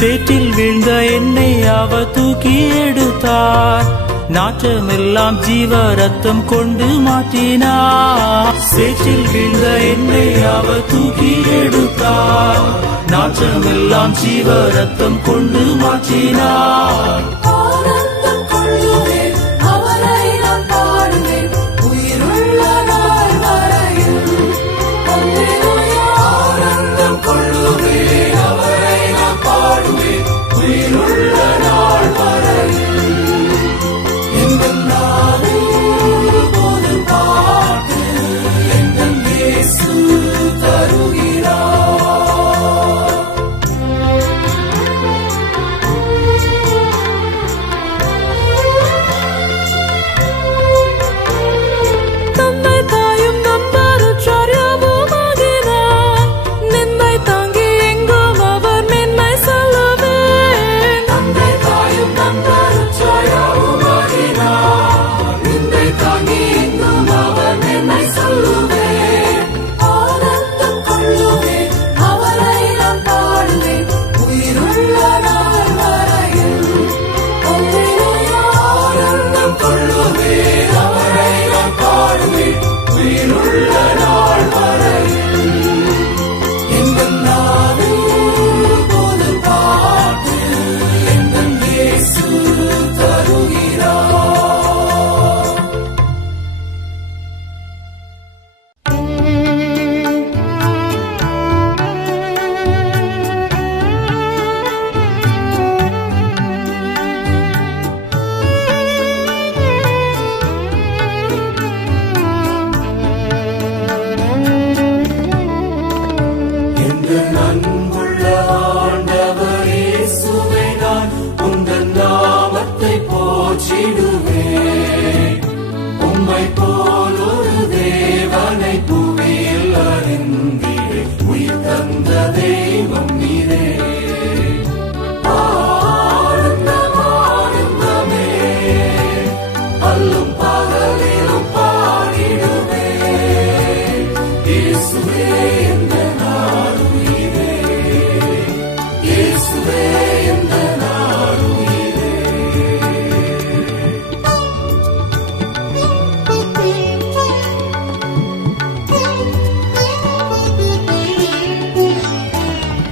சேற்றில் வீழ்ந்த என்னை அவர் தூக்கி எடுத்தார், நாற்றமெல்லாம் ஜீவ ரத்தம் கொண்டு மாற்றினார். சேற்றில் வீழ்ந்த என்னை அவர் தூக்கி எடுத்தார், நாற்றமெல்லாம் ஜீவ ரத்தம் கொண்டு மாற்றினார்.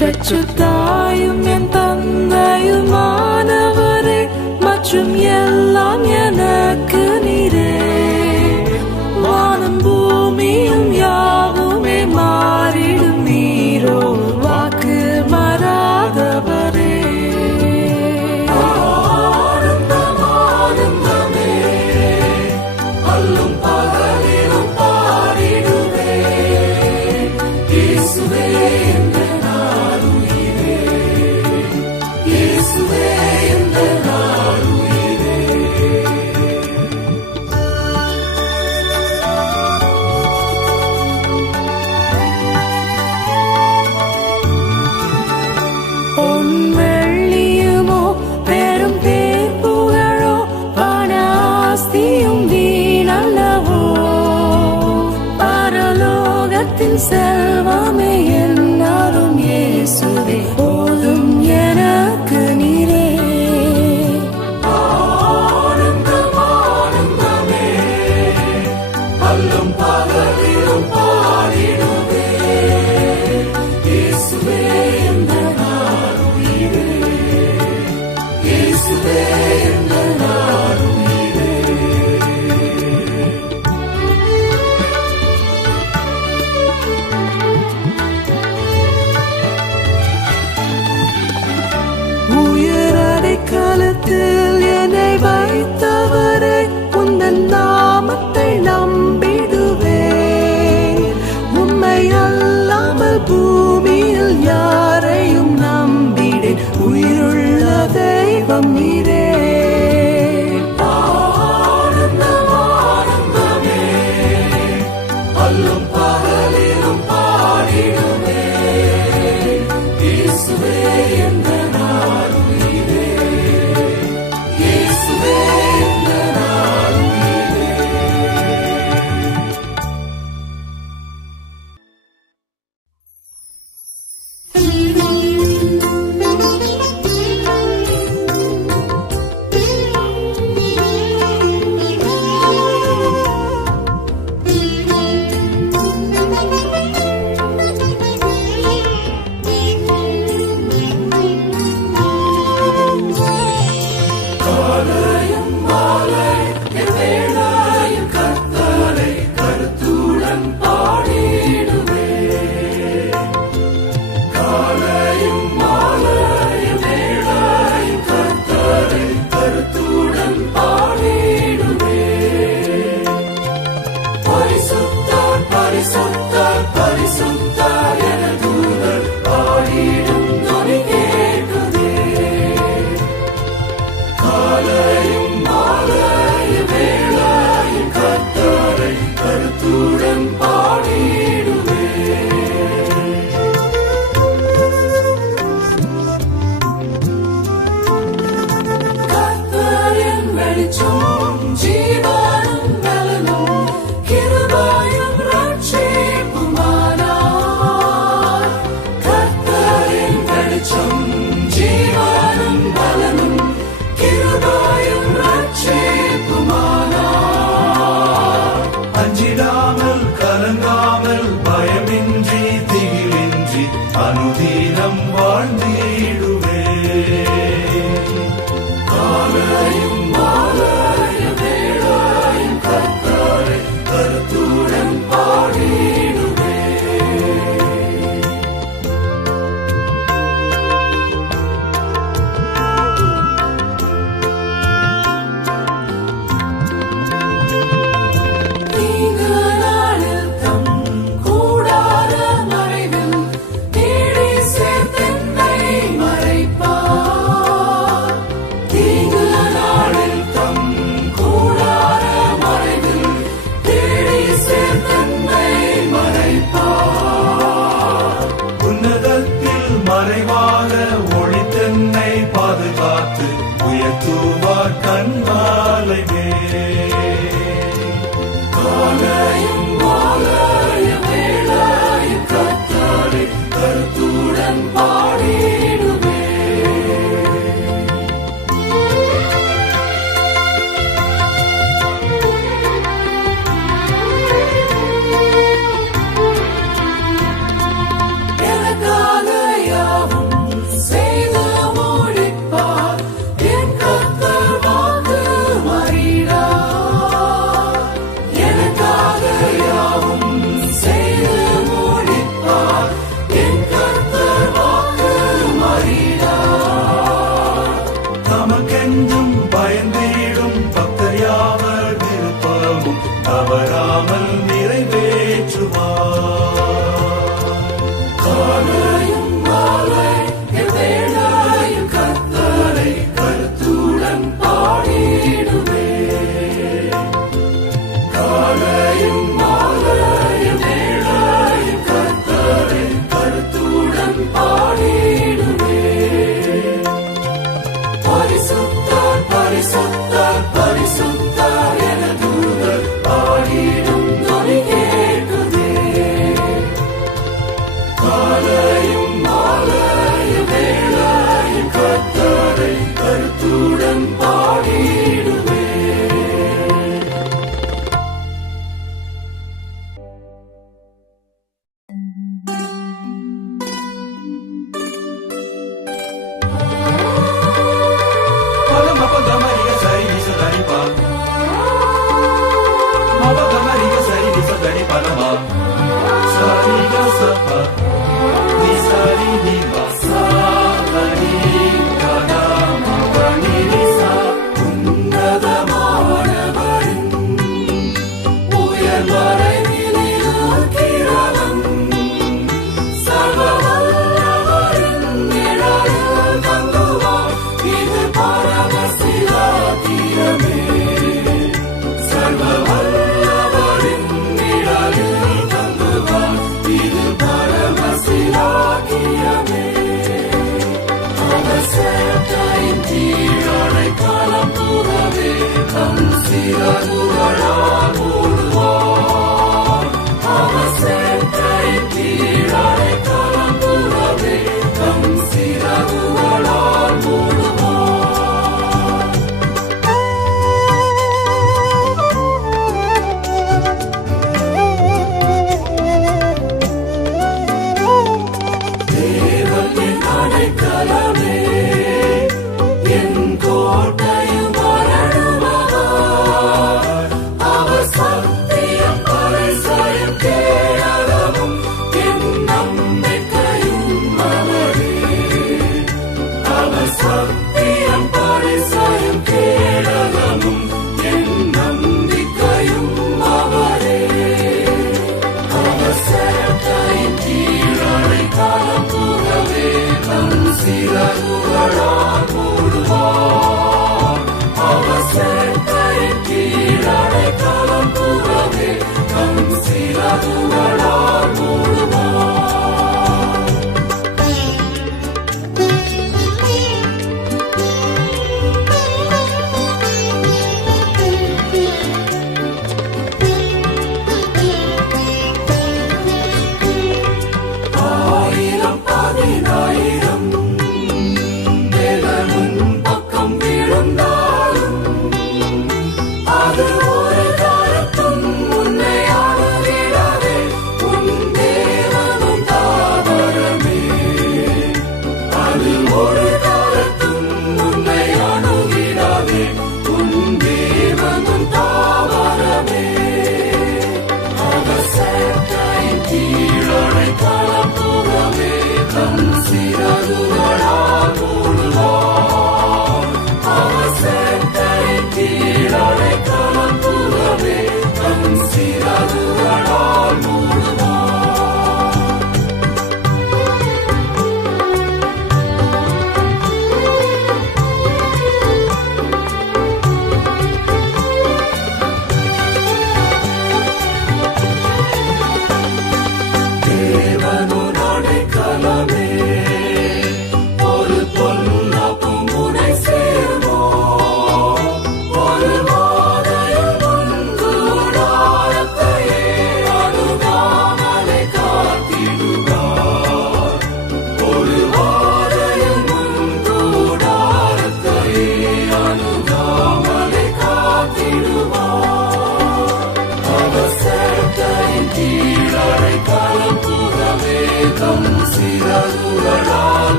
பெற்றதாயும் என் தந்தையுமானவரே, மற்றும் எல்லாம் எனக்கு நீரே. வானம் பூமியும் யாவுமே மாறிடும், நீரோ வாக்கு என் செல்வமே என்னாலும் இயேசுவே போதும் எனக்கு நீரே. ஆனந்தம் ஆனந்தமே அல்லும் பகலிலும் பாடிடுவே இயேசுவே எந்த நாளும் நீரே, இயேசுவே எந்த நாளும் நீரே. உயரடைக்கலத்தில் என்னை வைத்தவரை உந்தன் நாமத்தை நம்பிடுவேன். உம்மை அல்லாமல் பூமியில் யாரையும் நம்பிடேன். உயிருள்ள தெய்வம் நீரே. ஆனந்தம் ஆனந்தமே அல்லும் பகலிலும் பாடிடுவே இயேசுவே எந்த நாளும் நீரே, இயேசுவே எந்த நாளும் நீரே. காலையும் மாலை எவ்வேளையும் கர்த்தரை கருத்துடன் பாடிடுவே. காலையும் மாலை எவ்வேளையும் கர்த்தரை கருத்துடன் பாடிடுவே. பரிசுத்தர் பரிசுத்தர் பரிசுத்தர் என தூதர் பாடிடும் துணி கேட்குதே. காலையும் மாலையும் வேளையும் கர்த்தரை கருத்துடன் பாடிடுவே. கர்த்தரின் வெளிச்சம் ஜீவனும் பலனும் கிருபையும் ரட்சிப்புமானார். கர்த்தரின் வெளிச்சம் ஜீவனும் பலனும் கிருபையும் ரட்சிப்புமானார். அஞ்சிடாமல் கலங்காமல் பயமின்றி திகிலின்றி அனுதீனம் வாழ்ந்திடுவே. காலையும் மாலையும் வேளையும் கர்த்தரை கருத்துடன் பாடிடுவே. தீங்கு நாளில் தம் கூடார மறைவில் தேடி சேர்த்தென்னை மறைப்பார். தீங்கு நாளில் காலையும் மாலையும் வேளையும் கர்த்தரை கருத்துடன் பாடிடுவே.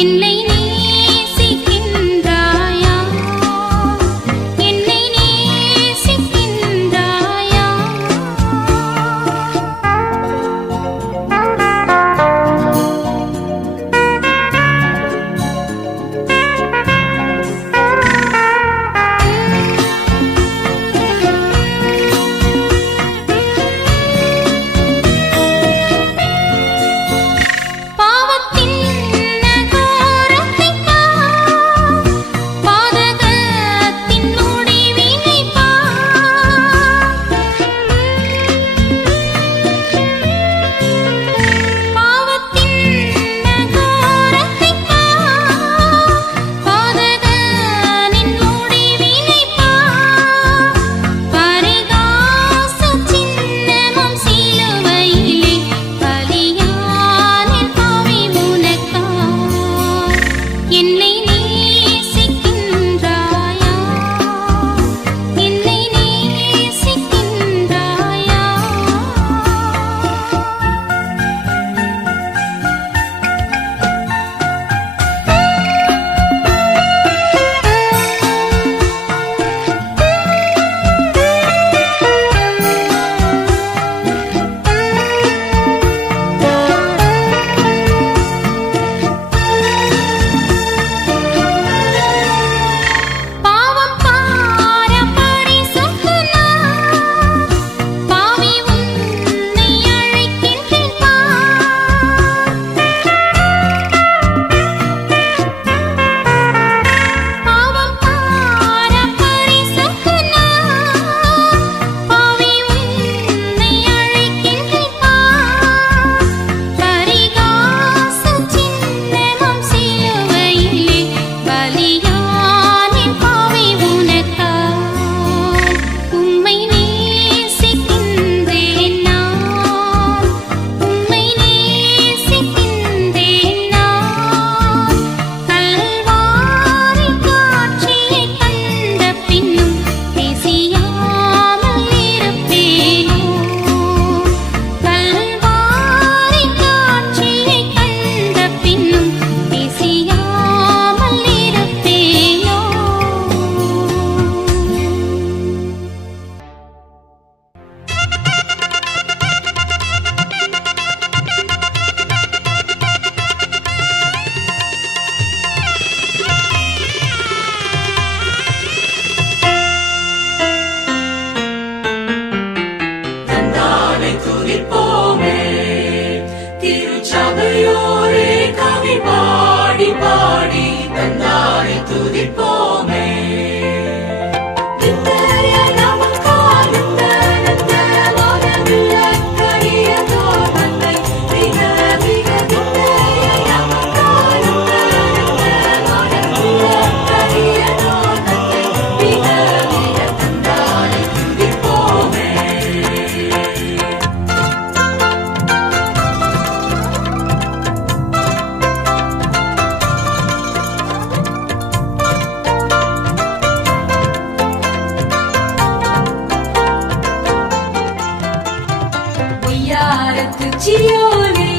என்னை நேசிக்கின்றாயா என்னை நேசிக்கின்றாயா பாவத்தின் நகரத்தைப் பார் பாதகத்தின் முடிவினைப் பார் பாவத்தின் நகரத்தைப் பார் பாதகனின் முடிவினைப் பார் பரிகாசச் சின்னமும் சிலுவையிலே பலியானேன் பாவி உனக்காய் என்னை நேசிக்கின்றாயா என்னை நேசிக்கின்றாயா பாவம் பார பரிசுத்தனா பாவி உன்னை அழைக்கின்றேன் பாவம் பார பரிசுத்தனா பாவி உன்னை அழைக்கின்றேன் பரிகாசச் சின்னமும் சிலுவையிலே பலியானேன் பாவி உனக்காய் உம்மை நேசிக்கின்றேன் நான் உம்மை நேசிக்கின்றேன் நான் கல்வாரி காட்சியைக் கண்ட பின்னும் பேசியாமல் இருப்பேனோ கல்வாரி காட்சியைக் கண்ட பின்னும் பேசியாமல் இருப்பேனோ தந்தானை துதிப்போமே திருச்சபையோரே கவி பாடி பாடி தந்தானை துதிப்போமே நித்திய நமக்காய் நித்திய மனவிலக்கரிய தோரணை மிக மிக நித்திய நமக்காய் நித்திய மனவிலக்கரிய தோரணை மிக மிக தந்தானை துதிப்போமே பொய்யாரத்து சியோனே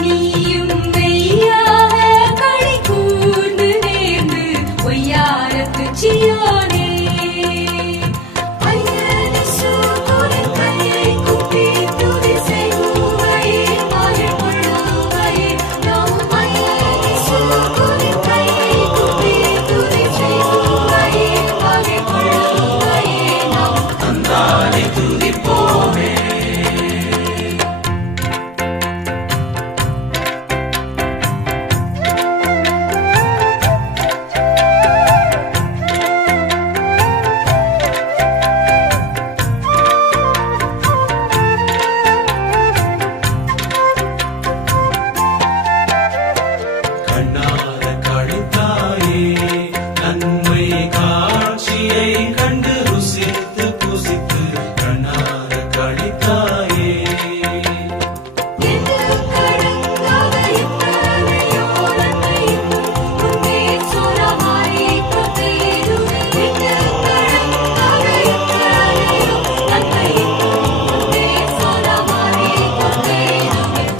நீயும் மெய்யாக களி கூர்ந்து நேர்ந்து பொய்யாரத்து சியோனே ஐயனி சூரின் கையை குப்பி துதி செய்குவையே மகிழ் கொள்ளுவையே நாம் ஐயனி சூரின் கையை குப்பி துதி செய்குவையே மகிழ் கொள்ளுவையே நாம் தந்தானை துதிப்போமே கண்ணார கழித்தாயே நன்மை காட்சியை கண்டு ருசித்து புசித்து கண்ணார கழித்தாயே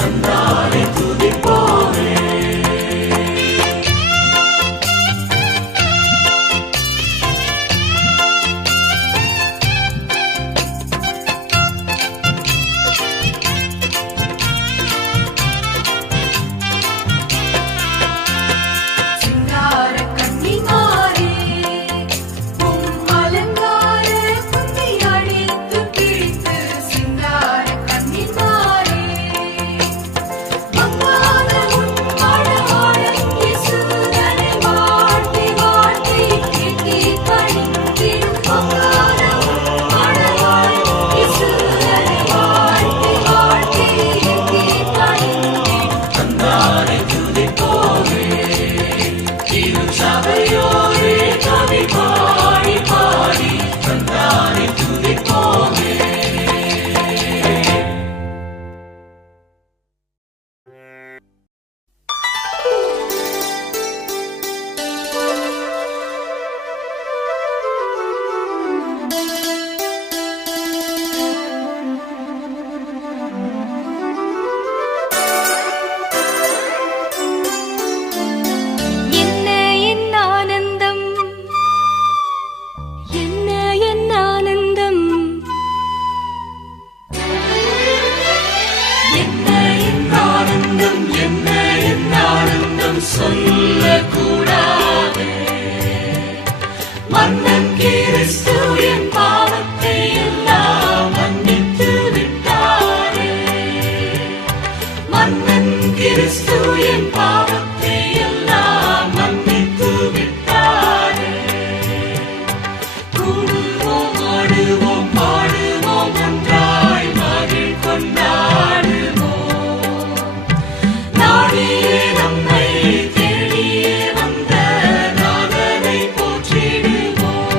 தந்தானை துதிப்போமே சொல்லக்கூடாது. மன்னன் கிறிஸ்து என் பாவத்தை எல்லாம் மன்னித்து விட்டாரே. மன்னன் கிறிஸ்து என் பாவத்தை எல்லாம் மன்னித்து விட்டாரே. கூடுவோம், ஆடுவோம், பாடுவோம், ஒன்றாய் மகிழ் கொண்டாடுவோம். நாடியே நம்மை தேடியே வந்த நாதனை போற்றிடுவோம்.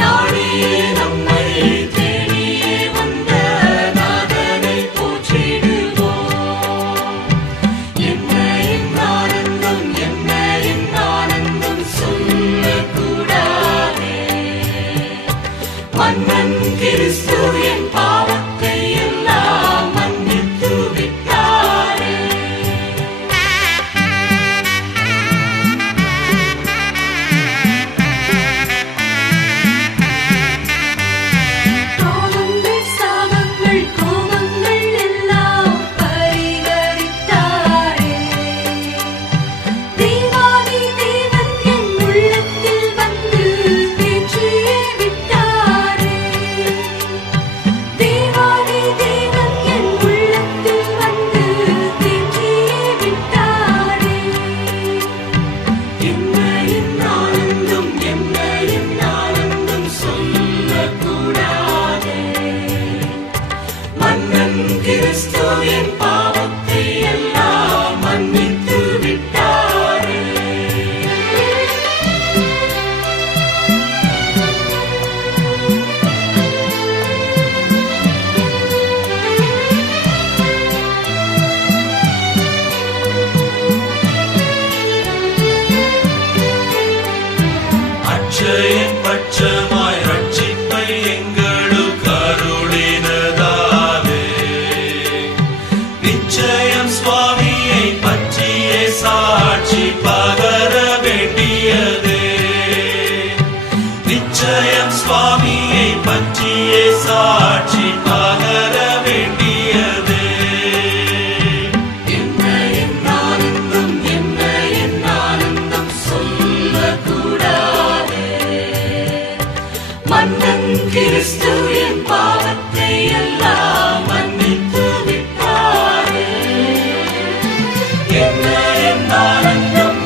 நாடியே நம்மை தேடியே வந்த நாதனை போற்றிடுவோம். என்ன என் ஆனந்தம், என்ன என் ஆனந்தம் சொல்லக்கூடாதே. மன்னன் கிறிஸ்து என் பாவத்தை எல்லாம் மன்னித்து விட்டாரே. பாவங்கள் சாபங்கள் கோபங்கள் எல்லாம் பரிகரித்தாரே. தேவாதி தேவன் என் உள்ளத்தில் வந்து தேற்றியே விட்டாரே. தேவாதி தேவன் என் உள்ளத்தில் வந்து தேற்றியே விட்டாரே. என்ன என் ஆனந்தம், என்ன என் ஆனந்தம் சொல்லக்கூடாதே. மன்னன் கிறிஸ்து என் பாவத்தை எல்லாம் மன்னித்து விட்டாரே. அட்சயன் பட்சமாய் ரட்சிப்பை எங்களுக்கு அருளினதாலே. நிச்சயம் சுவாமியை பற்றியே சாட்சி பகர வேண்டியதே. நிச்சயம் சுவாமியை பற்றியே சாட்சி பகர வேண்டியதே. என்ன என் ஆனந்தம், என்ன என் ஆனந்தம் சொல்லக்கூடாதே. மன்னன் கிறிஸ்து என் பாவத்தை எல்லாம் மன்னித்து விட்டாரே. என்ன என் ஆனந்தம்,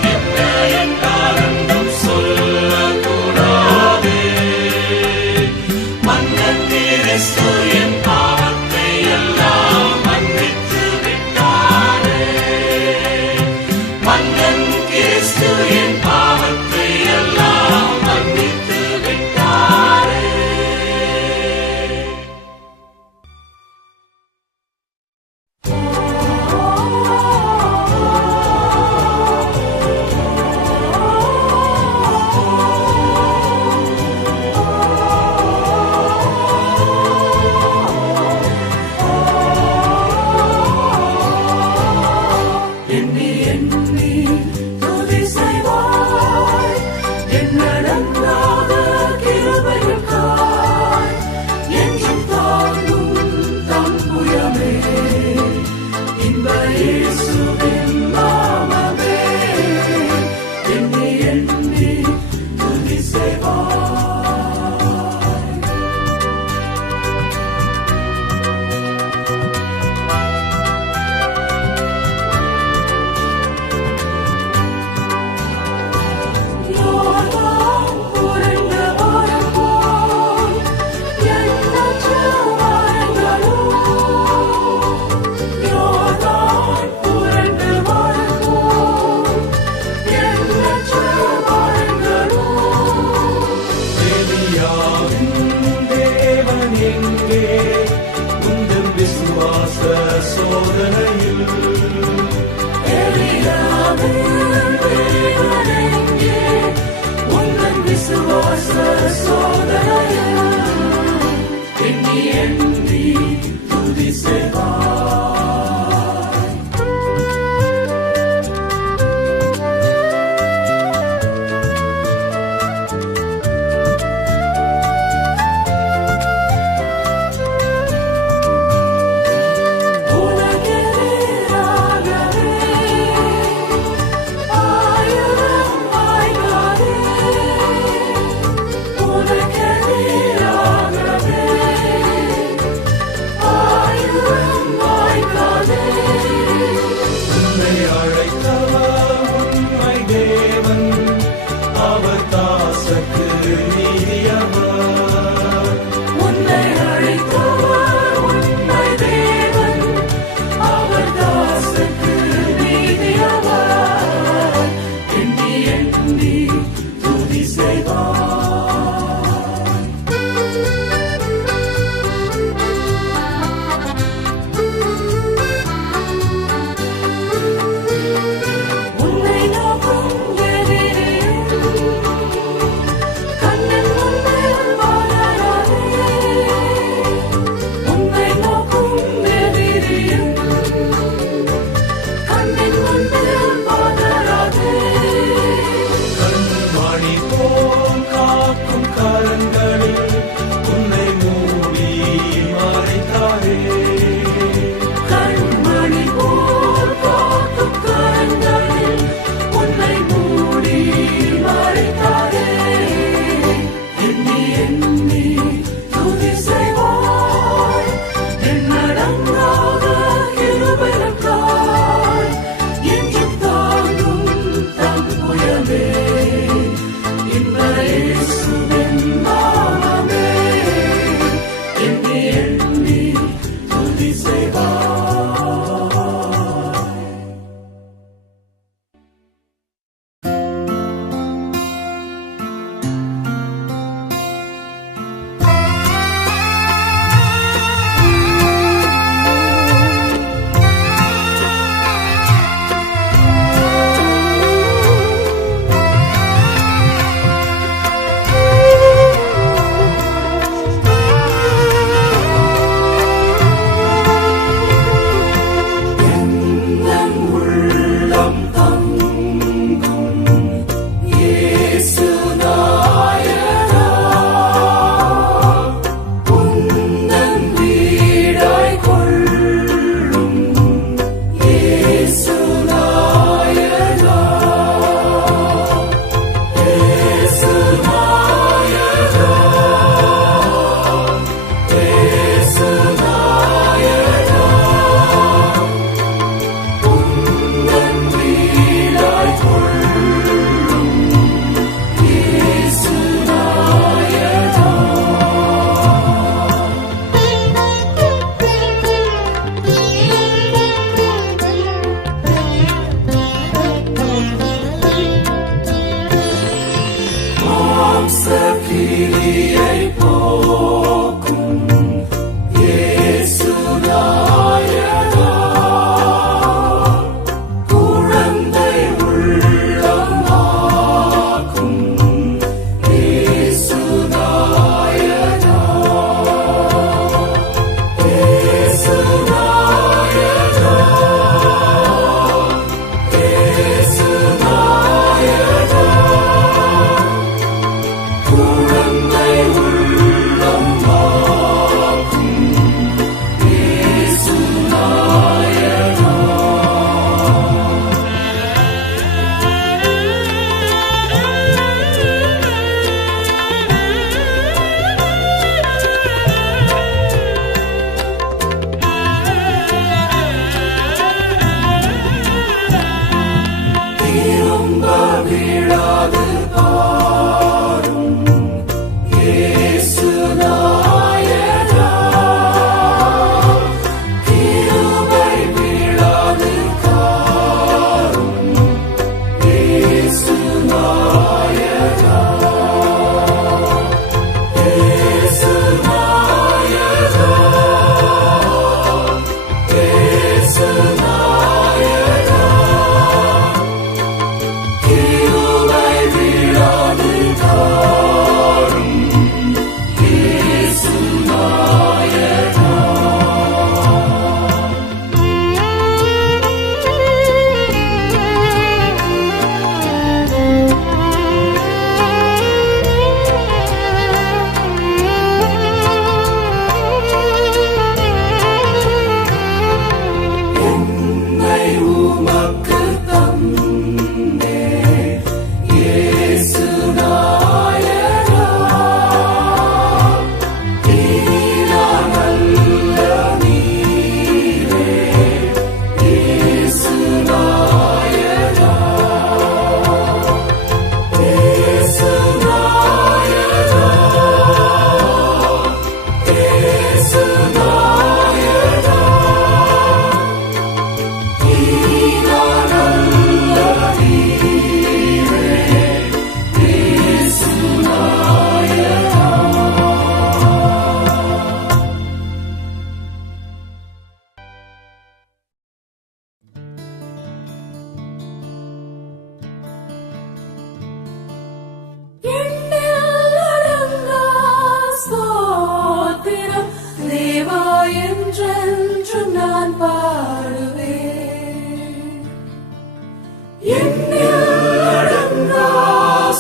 என்னில் அடங்கா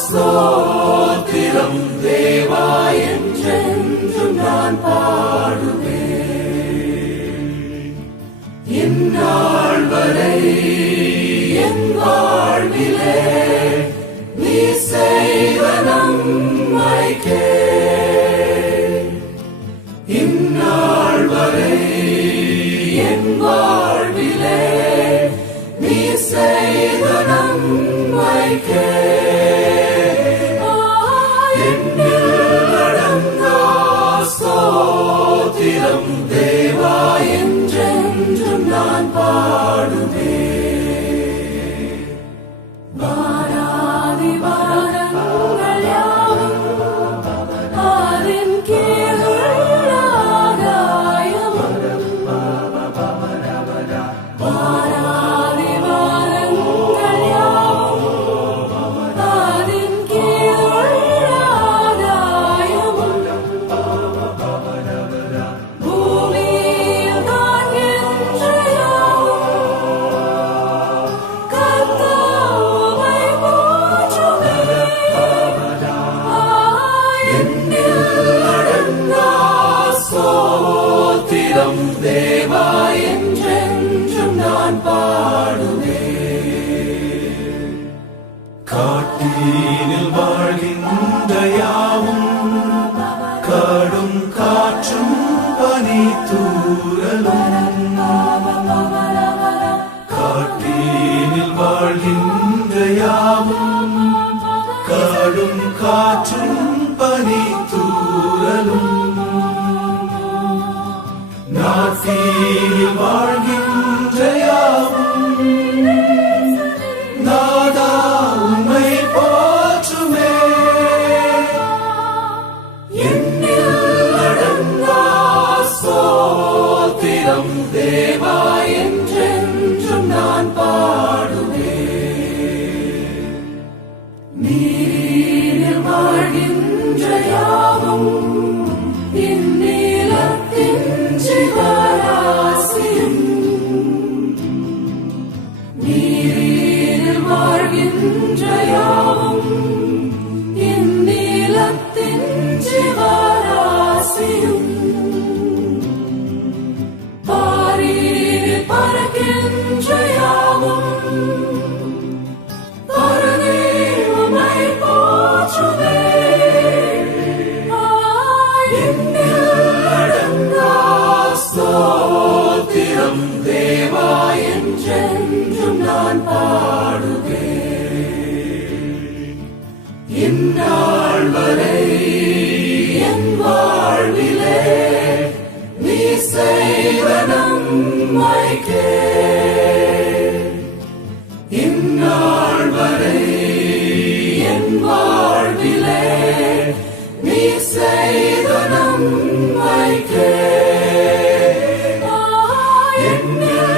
ஸ்தோத்திரம் தேவா என்றென்றும் நான் பாடுவேன். இந்நாள் வரை என் வாழ்விலே நீ செய்த நன்மைக்கே, இந்நாள் வரை என் வாழ்விலே நீ செய்த நன்மைக்கே, என்னில் அடங்கா ஸ்தோத்திரம் தேவா என்றென்றும் நான் பாடுவேன். வாராதி வாரங்கள் யாவும் அதன் கீழ் ஆகாயமும், வாராதி வாரங்கள் யாவும் அதன் கீழ் ஆகாயமும், பூமியில் காண்கின்ற யாவும் கர்த்தாவை போற்றுமே. என்னில் அடங்கா ஸ்தோத்திரம் தேவா என்றென்றும் நான் பாடுவேன். காட்டினில் வாழ்கின்ற யாவும் கடும் காற்றும் பனி தூறலும், காட்டினில் வாழ்கின்ற யாவும் கடும் காற்றும் பனி தூறலும், நாட்டில் வாழ்கின்ற யாவும் நாதா உம்மை போற்றுமே. என்னில் அடங்கா ஸ்தோத்திரம் தேவா என்றென்றும் நான் பாடுவேன். நீரில் வாழ்கின்ற யாவும் இந்நிலத்தின் ஜீவராசியும், நீரில் வாழ்கின்ற யாவும் இந்நிலத்தின் ஜீவராசியும், பாரில் பறக்கின்ற யாவும் பரனே உம்மை போற்றுமே. என்னில் அடங்கா ஸ்தோத்திரம் தேவா என்றென்றும் நான் பாடுவேன். இந்நாள் வரை என் வாழ்விலே நீ செய்த நன்மைக்கே, இந்நாள் வரை என் வாழ்விலே நீ செய்த நன்மைக்கே, என்னில்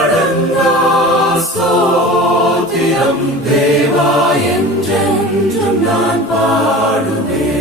அடங்கா ஸ்தோத்திரம் தேவா என்றென்றும் நான் பாடுவேன்.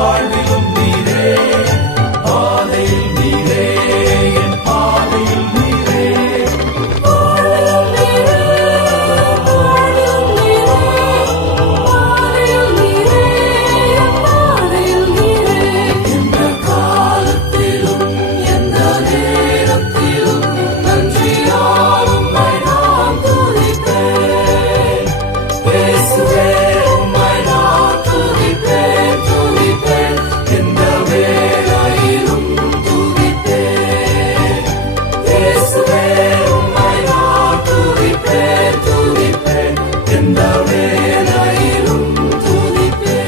வாழ்விலும் நீரே பாதையில் நீரே என் பாதையில் நீரே எந்த காலத்திலும் எந்த நேரத்திலும் நன்றியால் உம்மை நான் துதிப்பேன் இயேசுவே உம்மை நான் துதிப்பேன் துதிப்பேன் எந்த வேளையிலும் துதிப்பேன் இயேசுவே உம்மை நான் துதிப்பேன் துதிப்பேன் எந்த வேளையிலும் துதிப்பேன்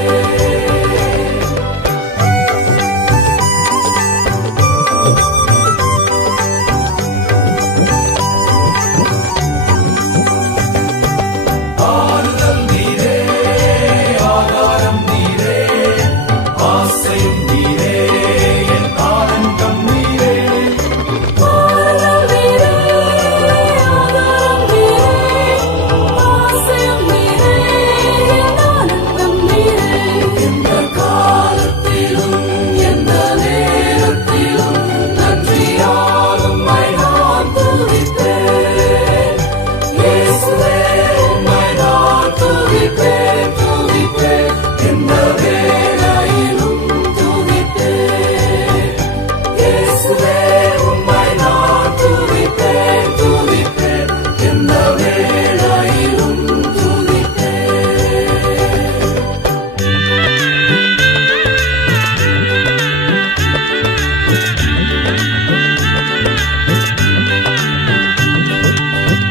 ஆறுதல் நீரே ஆகாரம் நீரே ஆசையும் நீரே என் ஆனந்தம் நீரே எந்த காலத்திலும் எந்த நேரத்திலும் நன்றியால் உம்மை நான் துதிப்பேன் இயேசுவே உம்மை நான் துதிப்பேன் துதிப்பேன் எந்த வேளையிலும் துதிப்பேன் இயேசுவே உம்மை நான் துதிப்பேன் துதிப்பேன் எந்த வேளையிலும் துதிப்பேன்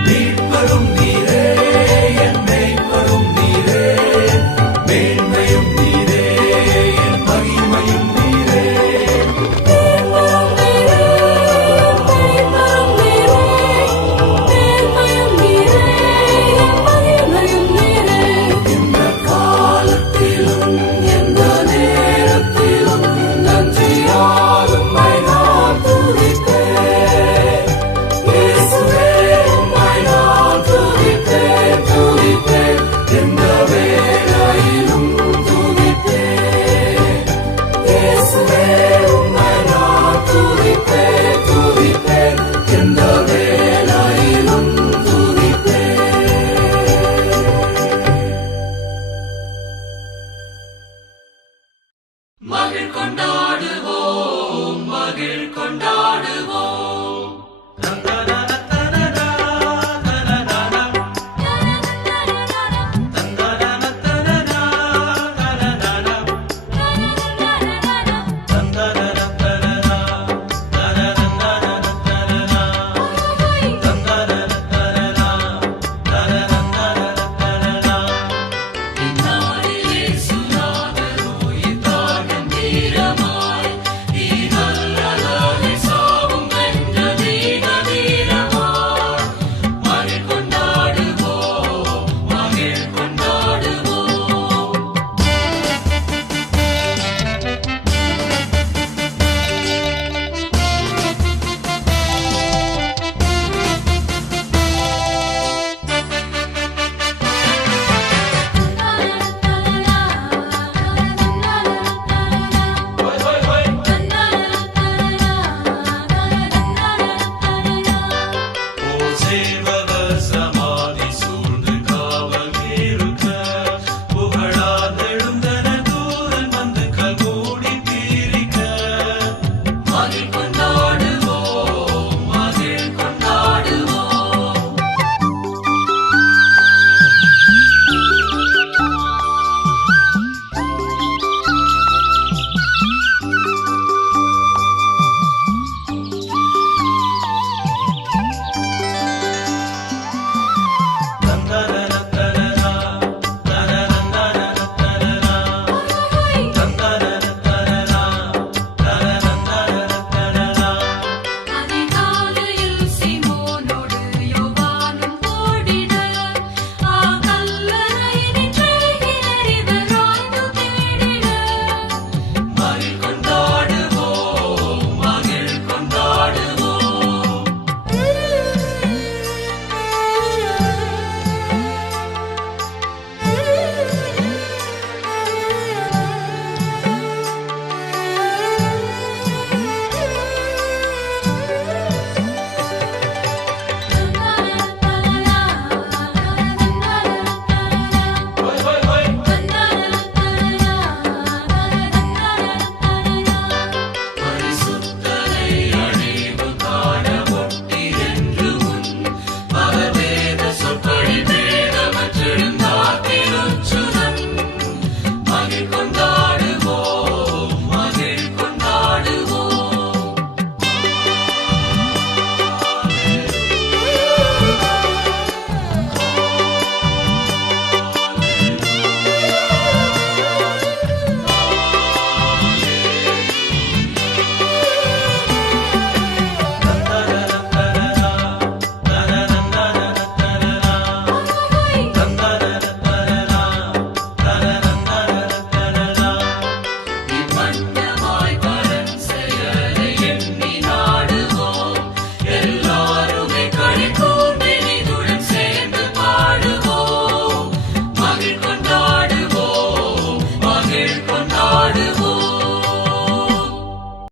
மீட்பரும் நீரே என் மேய்ப்பரும் நீரே மேன்மையும் நீரே என் மகிமையும் நீரே எந்த காலத்திலும் எந்த நேரத்திலும் நன்றியால் உம்மை நான் துதிப்பேன் இயேசுவே உம்மை நான் துதிப்பேன் துதிப்பேன் எந்த வேளையிலும் துதிப்பேன் இயேசுவே உம்மை நான் துதிப்பேன் துதிப்பேன் எந்த வேளையிலும் துதிப்பேன் மகிழ் கொண்டாடு